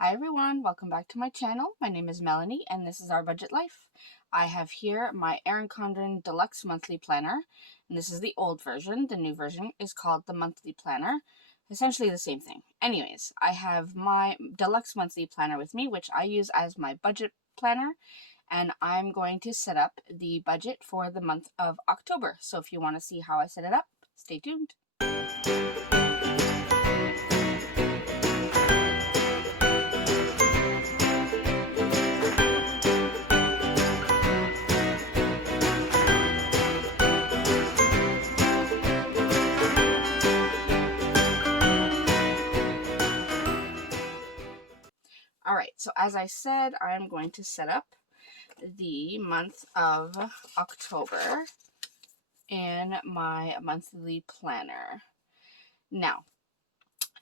Hi everyone, welcome back to my channel. My name is Melanie and this is Our Budget Life. I have here my Erin Condren Deluxe Monthly Planner, and this is the old version. The new version is called the Monthly Planner. Essentially the same thing. Anyways, I have my Deluxe Monthly Planner with me, which I use as my budget planner, and I'm going to set up the budget for the month of October. So if you want to see how I set it up, stay tuned. Alright, so as I said, I'm going to set up the month of October in my monthly planner. Now,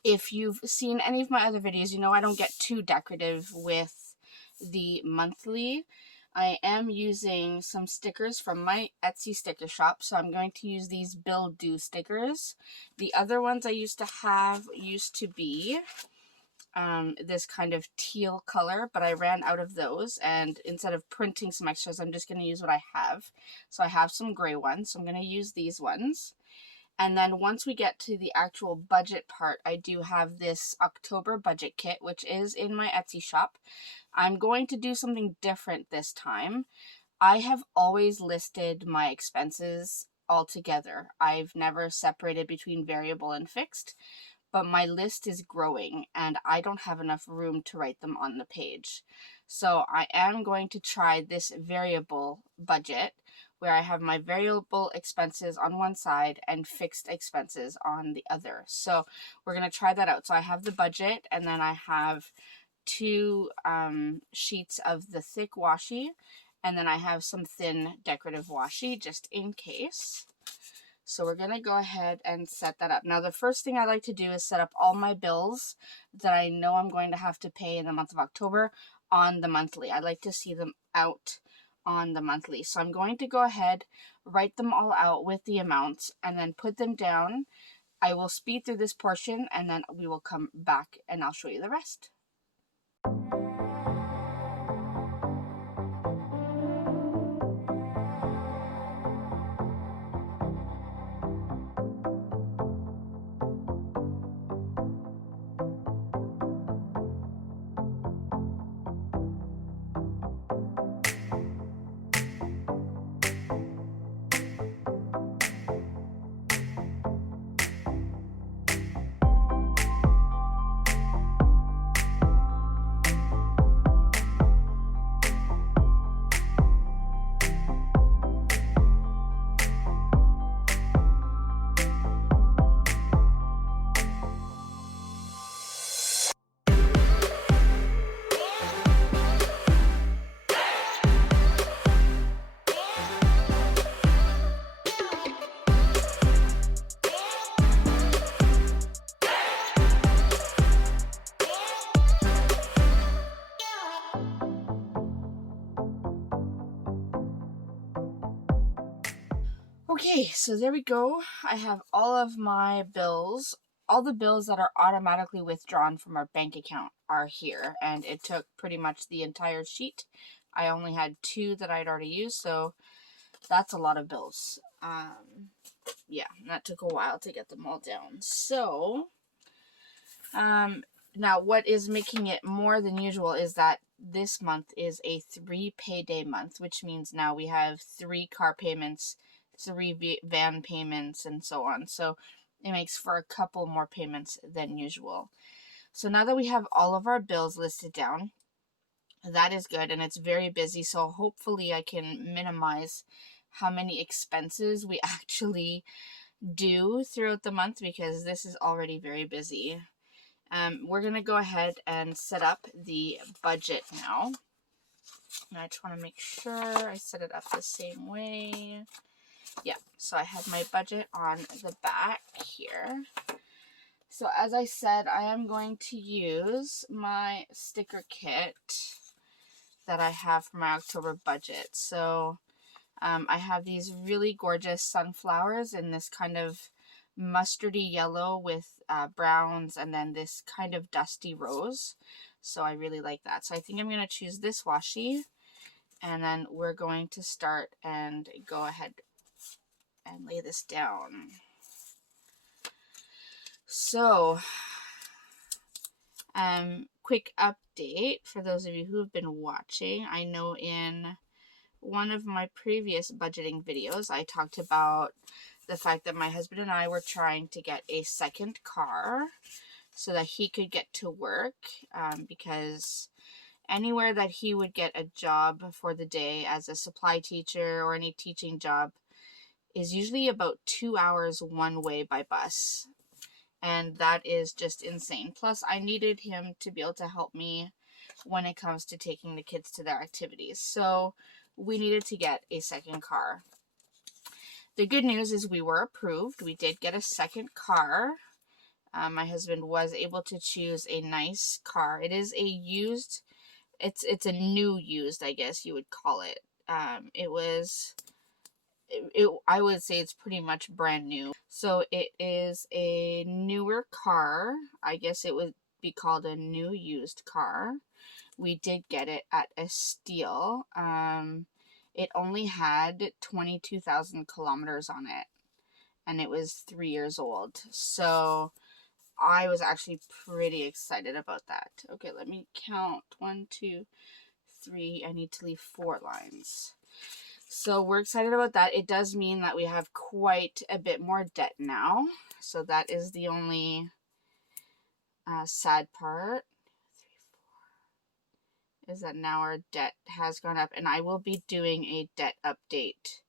if you've seen any of my other videos, you know I don't get too decorative with the monthly. I am using some stickers from my Etsy sticker shop, so I'm going to use these Bill Do stickers. The other ones I used to have used to be this kind of teal color, but I ran out of those, and instead of printing some extras, I'm just going to use what I have. So I have some gray ones, so I'm going to use these ones. And then once we get to the actual budget part, I do have this October budget kit, which is in my Etsy shop. I'm going to do something different this time. I have always listed my expenses all together. I've never separated between variable and fixed, but my list is growing and I don't have enough room to write them on the page. So I am going to try this variable budget where I have my variable expenses on one side and fixed expenses on the other. So we're going to try that out. So I have the budget, and then I have two sheets of the thick washi, and then I have some thin decorative washi just in case. So we're going to go ahead and set that up. Now, the first thing I like to do is set up all my bills that I know I'm going to have to pay in the month of October on the monthly. I like to see them out on the monthly. So I'm going to go ahead, write them all out with the amounts, and then put them down. I will speed through this portion, and then we will come back and I'll show you the rest. Okay, so there we go. I have all of my bills. All the bills that are automatically withdrawn from our bank account are here, and it took pretty much the entire sheet. I only had two that I'd already used, so that's a lot of bills. Yeah, that took a while to get them all down. So, now what is making it more than usual is that this month is a 3 payday month, which means now we have 3 car payments, 3 van payments, and so on. So it makes for a couple more payments than usual. So now that we have all of our bills listed down, that is good, and it's very busy. So hopefully I can minimize how many expenses we actually do throughout the month, because this is already very busy. We're going to go ahead and set up the budget now. And I just want to make sure I set it up the same way. Yeah, so I have my budget on the back here. So as I said, I am going to use my sticker kit that I have for my October budget. So I have these really gorgeous sunflowers in this kind of mustardy yellow with browns, and then this kind of dusty rose. So I really like that. So I think I'm going to choose this washi, and then we're going to start and go ahead and lay this down. So, quick update for those of you who have been watching. I know in one of my previous budgeting videos, I talked about the fact that my husband and I were trying to get a second car so that he could get to work, because anywhere that he would get a job for the day as a supply teacher or any teaching job is usually about 2 hours one way by bus. And that is just insane. Plus, I needed him to be able to help me when it comes to taking the kids to their activities. So we needed to get a second car. The good news is we were approved. We did get a second car. My husband was able to choose a nice car. It is a used, it's a new used, I guess you would call it. I would say it's pretty much brand new. So it is a newer car. I guess it would be called a new used car. We did get it at a steal. It only had 22,000 kilometers on it, and it was 3 years old. So I was actually pretty excited about that. Okay, let me count. 1, 2, 3. I need to leave 4 lines. So we're excited about that. It does mean that we have quite a bit more debt now. So that is the only sad part. 3, 4. Is that now our debt has gone up, and I will be doing a debt update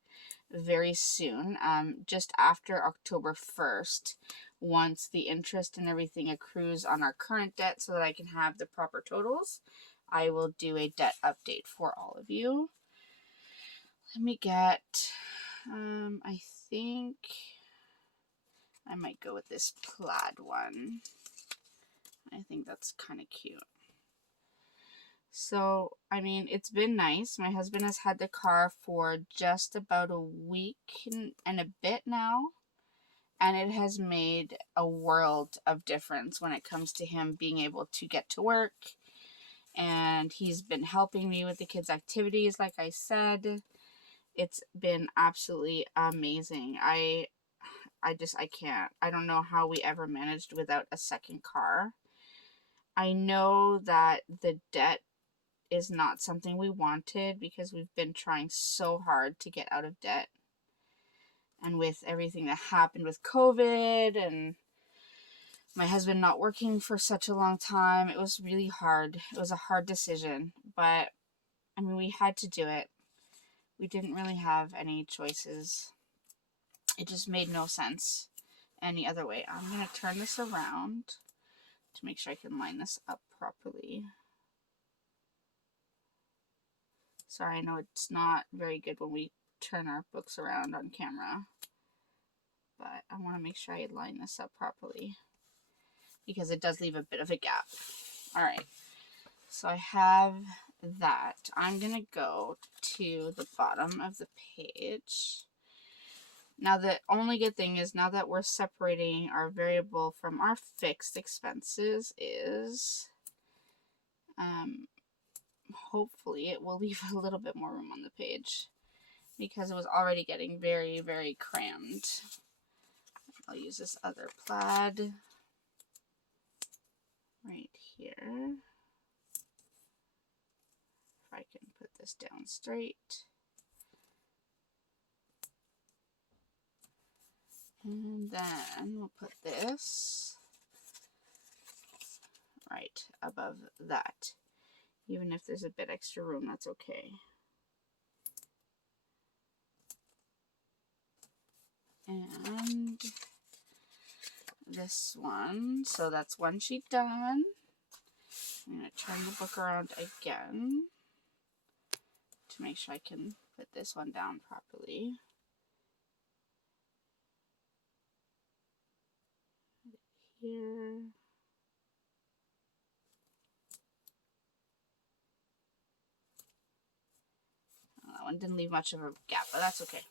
very soon, just after October 1st, once the interest and everything accrues on our current debt so that I can have the proper totals. I will do a debt update for all of you. Let me get, I think I might go with this plaid one. I think that's kind of cute. So, I mean, it's been nice. My husband has had the car for just about a week and a bit now, and it has made a world of difference when it comes to him being able to get to work, and he's been helping me with the kids' activities, like I said. It's been absolutely amazing. I can't. I don't know how we ever managed without a second car. I know that the debt is not something we wanted because we've been trying so hard to get out of debt. And with everything that happened with COVID and my husband not working for such a long time, it was really hard. It was a hard decision, but I mean, we had to do it. We didn't really have any choices. It just made no sense any other way. I'm going to turn this around to make sure I can line this up properly. Sorry, I know it's not very good when we turn our books around on camera, but I want to make sure I line this up properly because it does leave a bit of a gap. All right, so I have that. I'm going to go to the bottom of the page. Now, the only good thing is now that we're separating our variable from our fixed expenses is, hopefully it will leave a little bit more room on the page because it was already getting very, very crammed. I'll use this other plaid right here. If I can put this down straight. And then we'll put this right above that. Even if there's a bit extra room, that's okay. And this one, so that's one sheet done. I'm going to turn the book around again to make sure I can put this one down properly. Here. That one didn't leave much of a gap, but that's okay.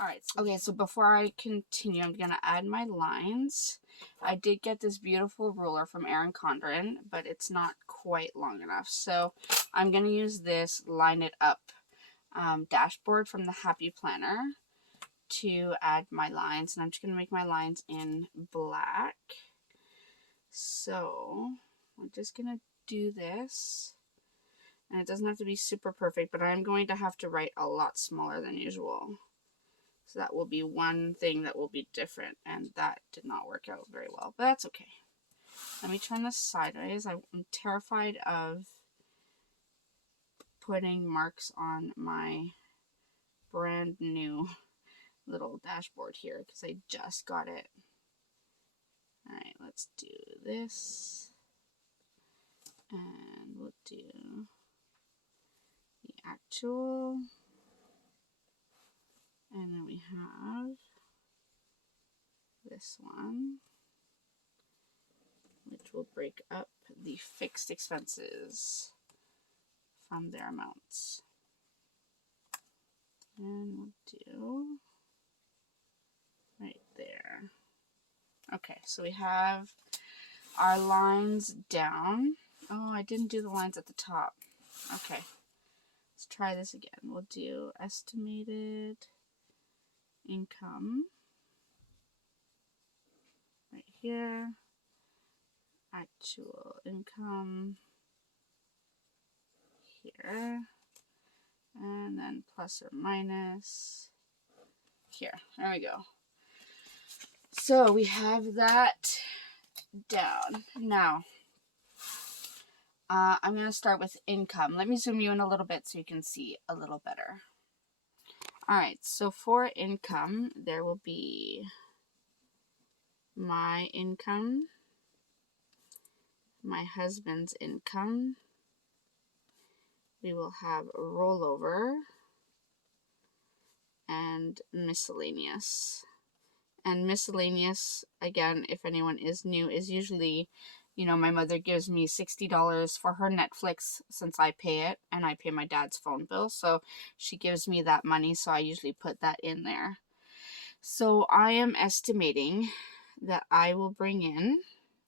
Alright, okay, so before I continue, I'm going to add my lines. I did get this beautiful ruler from Erin Condren, but it's not quite long enough. So I'm going to use this Line It Up dashboard from the Happy Planner to add my lines. And I'm just going to make my lines in black. So I'm just going to do this. And it doesn't have to be super perfect, but I'm going to have to write a lot smaller than usual. So that will be one thing that will be different, and that did not work out very well, but that's okay. Let me turn this sideways. I'm terrified of putting marks on my brand new little dashboard here because I just got it. Alright, let's do this. And we'll do the actual. And then we have this one, which will break up the fixed expenses from their amounts. And we'll do right there. Okay, so we have our lines down. Oh, I didn't do the lines at the top. Okay, let's try this again. We'll do estimated income right here, actual income here, and then plus or minus here. There we go. So we have that down. Now, I'm going to start with income. Let me zoom you in a little bit so you can see a little better. Alright, so for income, there will be my income, my husband's income, we will have rollover, and miscellaneous. And miscellaneous, again, if anyone is new, is usually, you know, my mother gives me $60 for her Netflix since I pay it, and I pay my dad's phone bill, so she gives me that money, so I usually put that in there. So I am estimating that I will bring in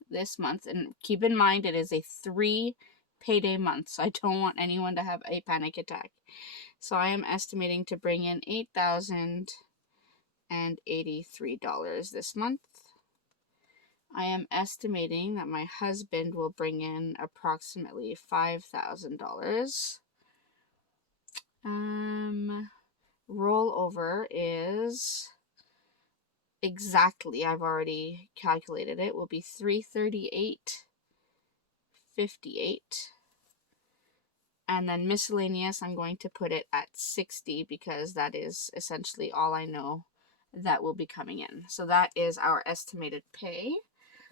this month, and keep in mind it is a 3 payday month, so I don't want anyone to have a panic attack. So I am estimating to bring in $8,083 this month. I am estimating that my husband will bring in approximately $5,000. Rollover is exactly, I've already calculated it, will be $338.58. And then miscellaneous, I'm going to put it at 60 because that is essentially all I know that will be coming in. So that is our estimated pay.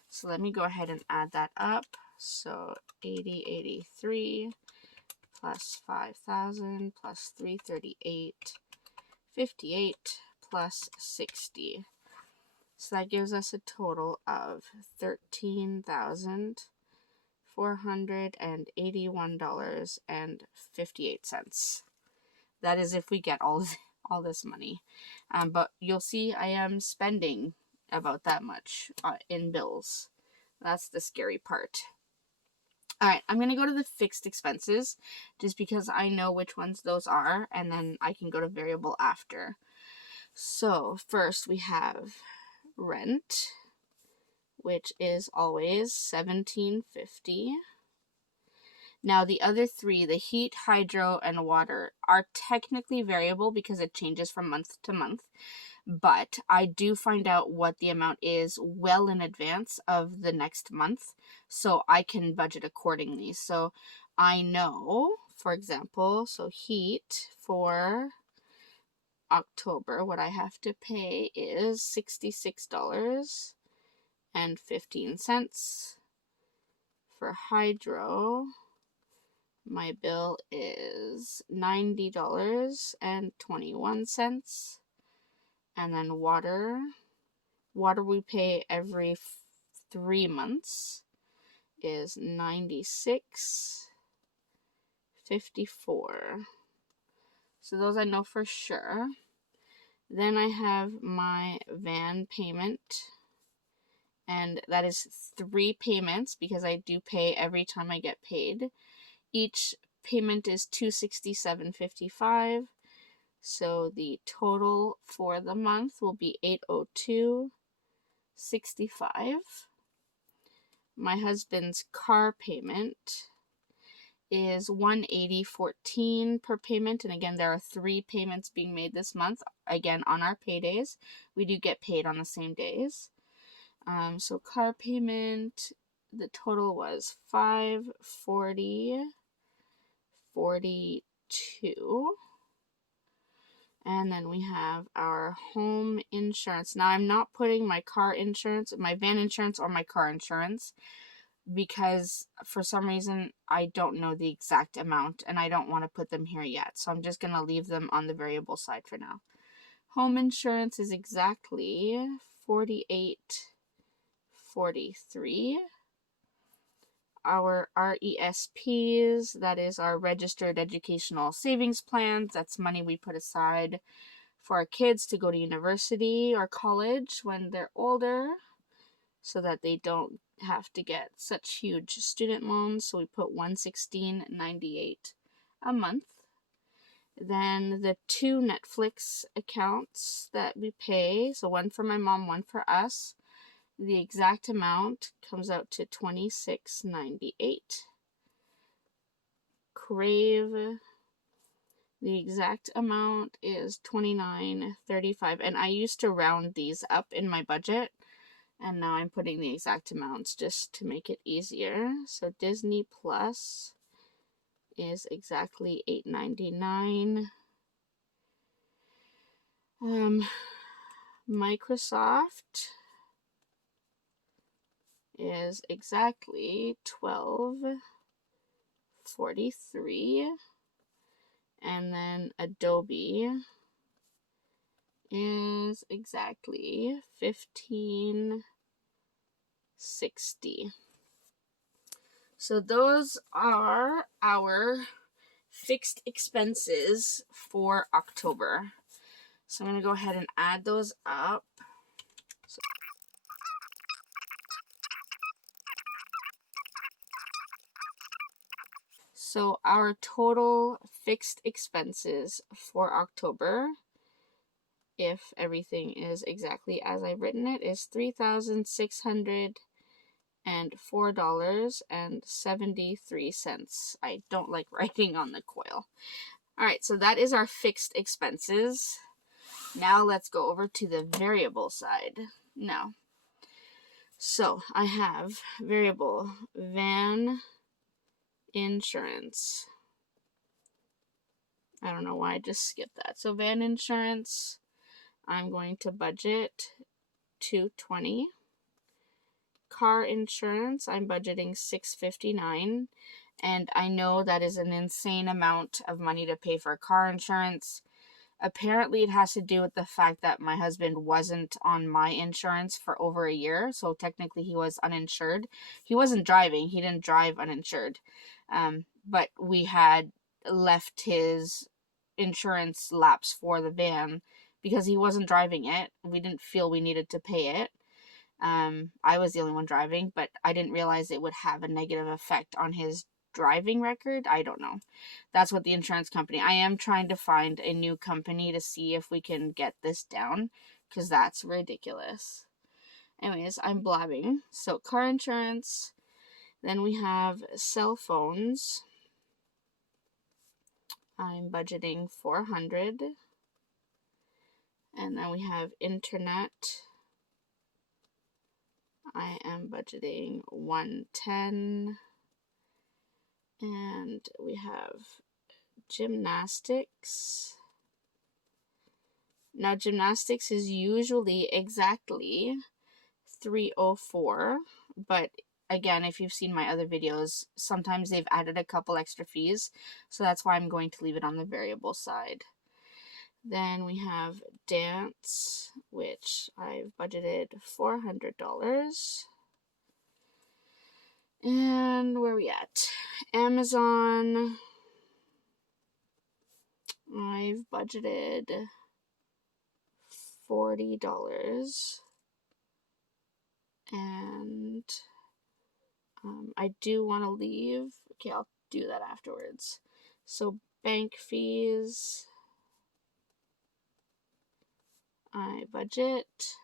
So let me go ahead and add that up. So 8083 plus 5,000 plus 338.58 plus 60. So that gives us a total of $13,481.58. That is if we get all this money. But you'll see I am spending about that much in bills. That's the scary part. Alright, I'm going to go to the fixed expenses just because I know which ones those are, and then I can go to variable after. So first we have rent, which is always $17.50. Now the other three, the heat, hydro, and water, are technically variable because it changes from month to month. But I do find out what the amount is well in advance of the next month, so I can budget accordingly. So I know, for example, so heat for October, what I have to pay is $66.15. For hydro, my bill is $90.21. And then water we pay every 3 months, is $96.54. So those I know for sure. Then I have my van payment, and that is 3 payments because I do pay every time I get paid. Each payment is $267.55. So the total for the month will be $802.65. My husband's car payment is $180.14 per payment, and again there are 3 payments being made this month, again on our paydays. We do get paid on the same days. So car payment, the total was $540.42. And then we have our home insurance. Now I'm not putting my car insurance, my van insurance, or my car insurance because for some reason I don't know the exact amount and I don't want to put them here yet. So I'm just going to leave them on the variable side for now. Home insurance is exactly $48.43. Our RESPs, that is our registered educational savings plans. That's money we put aside for our kids to go to university or college when they're older so that they don't have to get such huge student loans. So we put $116.98 a month. Then the 2 Netflix accounts that we pay, so one for my mom, one for us, the exact amount comes out to $26.98. Crave, the exact amount is $29.35, and I used to round these up in my budget, and now I'm putting the exact amounts just to make it easier. So Disney Plus is exactly $8.99. Microsoft is exactly $12.43, and then Adobe is exactly $15.60. So those are our fixed expenses for October. So I'm going to go ahead and add those up. So our total fixed expenses for October, if everything is exactly as I've written it, is $3,604.73. I don't like writing on the coil. All right, so that is our fixed expenses. Now let's go over to the variable side. Now, so I have variable van insurance. I don't know why I just skipped that. So van insurance, I'm going to budget $220. Car insurance, I'm budgeting $659. And I know that is an insane amount of money to pay for car insurance. Apparently, it has to do with the fact that my husband wasn't on my insurance for over a year, so technically he was uninsured. He wasn't driving. He didn't drive uninsured. But we had left his insurance lapse for the van because he wasn't driving it. We didn't feel we needed to pay it. I was the only one driving, but I didn't realize it would have a negative effect on his driving record. I don't know. That's what the insurance company. I am trying to find a new company to see if we can get this down because that's ridiculous. Anyways, I'm blabbing. So car insurance. Then we have cell phones. I'm budgeting $400. And then we have internet. I am budgeting $110. And we have gymnastics. Now gymnastics is usually exactly $304, but again, if you've seen my other videos, sometimes they've added a couple extra fees, so that's why I'm going to leave it on the variable side. Then we have dance, which I've budgeted $400. And where are we at? Amazon, I've budgeted $40. And I do want to leave. Okay, I'll do that afterwards. So bank fees, I budget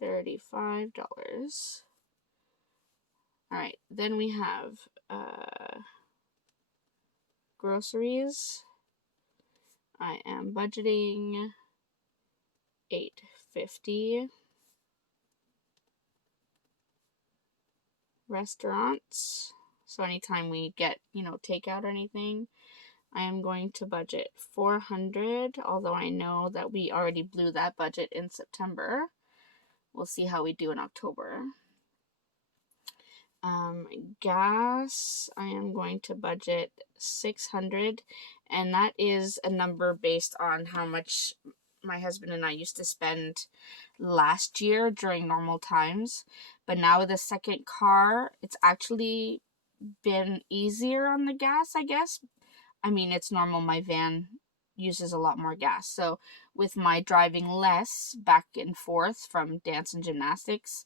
$35. All right, then we have groceries. I am budgeting $8.50. Restaurants, so anytime we get, takeout or anything, I am going to budget $400, although I know that we already blew that budget in September. We'll see how we do in October. Gas, I am going to budget $600, and that is a number based on how much my husband and I used to spend last year during normal times. But now with the second car, it's actually been easier on the gas, I guess. I mean, it's normal. My van uses a lot more gas. So with my driving less back and forth from dance and gymnastics,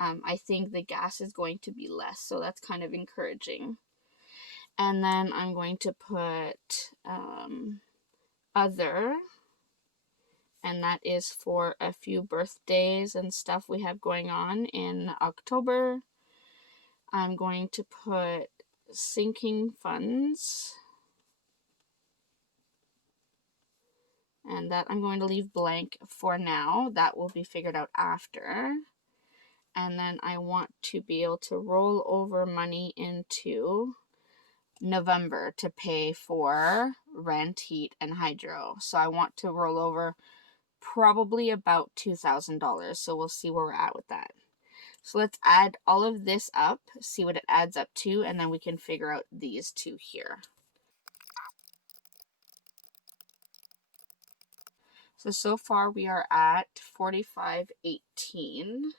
I think the gas is going to be less. So that's kind of encouraging. And then I'm going to put other, and that is for a few birthdays and stuff we have going on in October. I'm going to put sinking funds, and that I'm going to leave blank for now. That will be figured out after. And then I want to be able to roll over money into November to pay for rent, heat, and hydro. So I want to roll over probably about $2,000. So we'll see where we're at with that. So let's add all of this up, see what it adds up to, and then we can figure out these two here. So far we are at $45.18.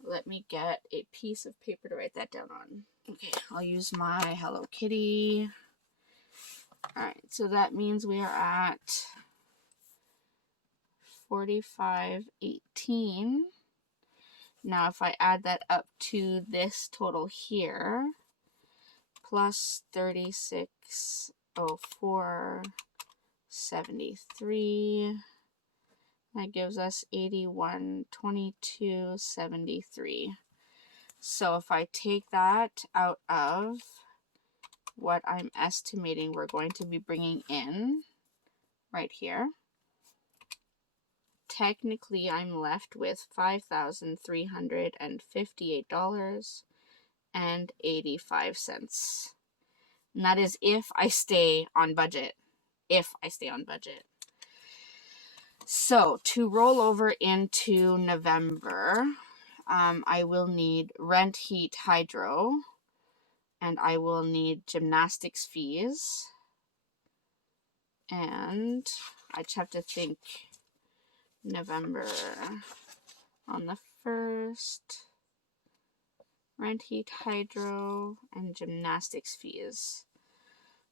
Let me get a piece of paper to write that down on. Okay, I'll use my Hello Kitty. All right, so that means we are at $45.18. Now, if I add that up to this total here, plus $36.04.73, that gives us $81.22.73. So if I take that out of what I'm estimating we're going to be bringing in right here, technically I'm left with $5,358.85. And that is if I stay on budget. If I stay on budget. So to roll over into November, I will need rent, heat, hydro, and I will need gymnastics fees. And I just have to think November on the 1st, rent, heat, hydro, and gymnastics fees.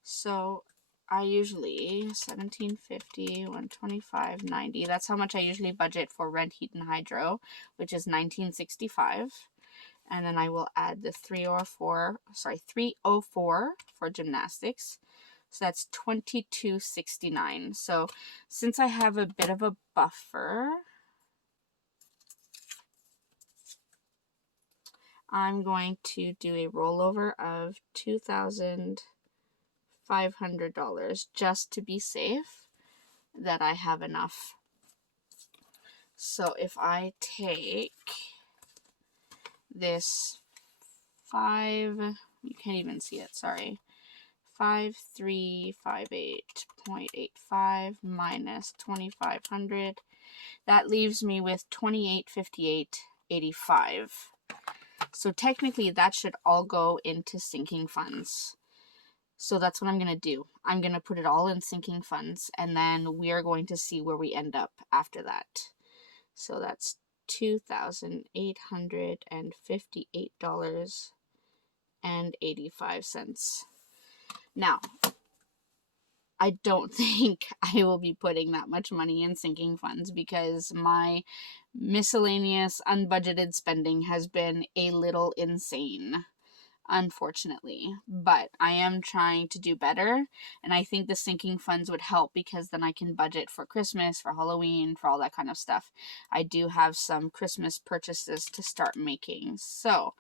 So I usually $17.50, $125.90. That's how much I usually budget for rent, heat, and hydro, which is $19.65. And then I will add the $304 for gymnastics. So that's $22.69. So since I have a bit of a buffer, I'm going to do a rollover of $2,500 just to be safe that I have enough. So if I take this you can't even see it, sorry, 5358.85 minus 2,500, that leaves me with $2858.85. So technically that should all go into sinking funds. So that's what I'm going to do. I'm going to put it all in sinking funds, and then we are going to see where we end up after that. So that's $2,858.85. Now, I don't think I will be putting that much money in sinking funds because my miscellaneous unbudgeted spending has been a little insane, unfortunately. But I am trying to do better, and I think the sinking funds would help because then I can budget for Christmas, for Halloween, for all that kind of stuff. I do have some Christmas purchases to start making. So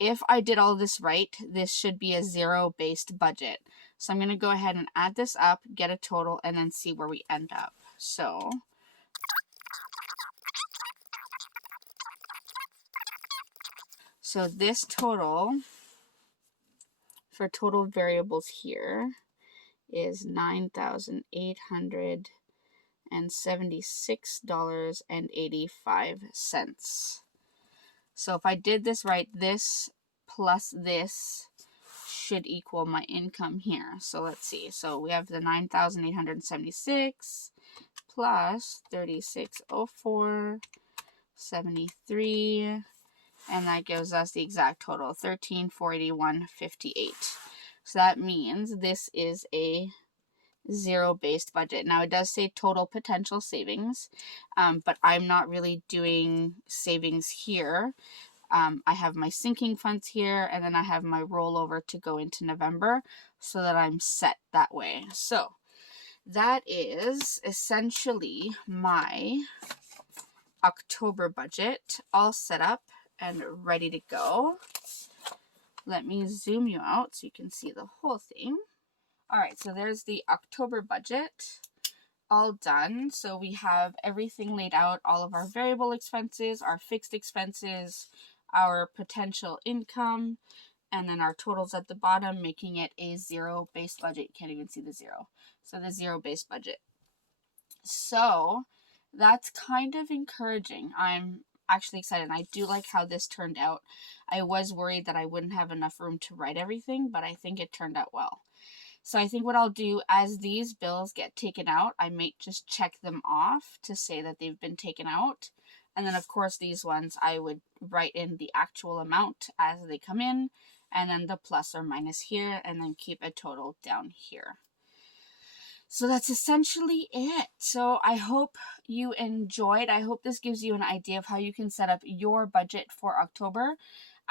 if I did all this right, this should be a zero-based budget. So I'm going to go ahead and add this up, get a total, and then see where we end up. So this total for total variables here is $9,876.85. So if I did this right, this plus this should equal my income here. So let's see. So we have the 9,876 plus 3604.73, and that gives us the exact total, 13,481.58. So that means this is a zero-based budget. Now it does say total potential savings, but I'm not really doing savings here. I have my sinking funds here, and then I have my rollover to go into November so that I'm set that way. So that is essentially my October budget all set up and ready to go. Let me zoom you out so you can see the whole thing. All right, so there's the October budget all done. So we have everything laid out, all of our variable expenses, our fixed expenses, our potential income, and then our totals at the bottom, making it a zero-based budget. You can't even see the zero. So the zero-based budget. So that's kind of encouraging. I'm actually excited. I do like how this turned out. I was worried that I wouldn't have enough room to write everything, but I think it turned out well. So I think what I'll do as these bills get taken out, I might just check them off to say that they've been taken out. And then of course these ones I would write in the actual amount as they come in, and then the plus or minus here, and then keep a total down here. So that's essentially it. So I hope you enjoyed. I hope this gives you an idea of how you can set up your budget for October.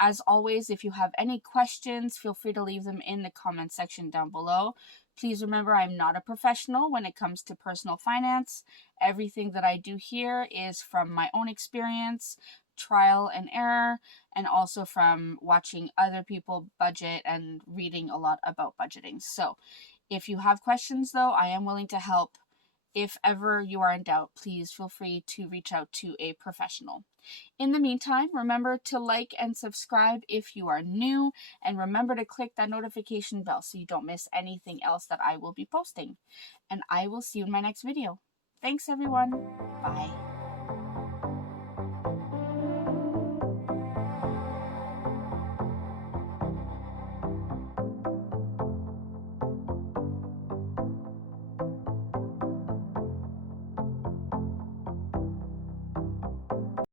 As always, if you have any questions, feel free to leave them in the comment section down below. Please remember, I'm not a professional when it comes to personal finance. Everything that I do here is from my own experience, trial and error, and also from watching other people budget and reading a lot about budgeting. So if you have questions, though, I am willing to help. If ever you are in doubt, please feel free to reach out to a professional. In the meantime, remember to like and subscribe if you are new, and remember to click that notification bell so you don't miss anything else that I will be posting. And I will see you in my next video. Thanks, everyone. Bye.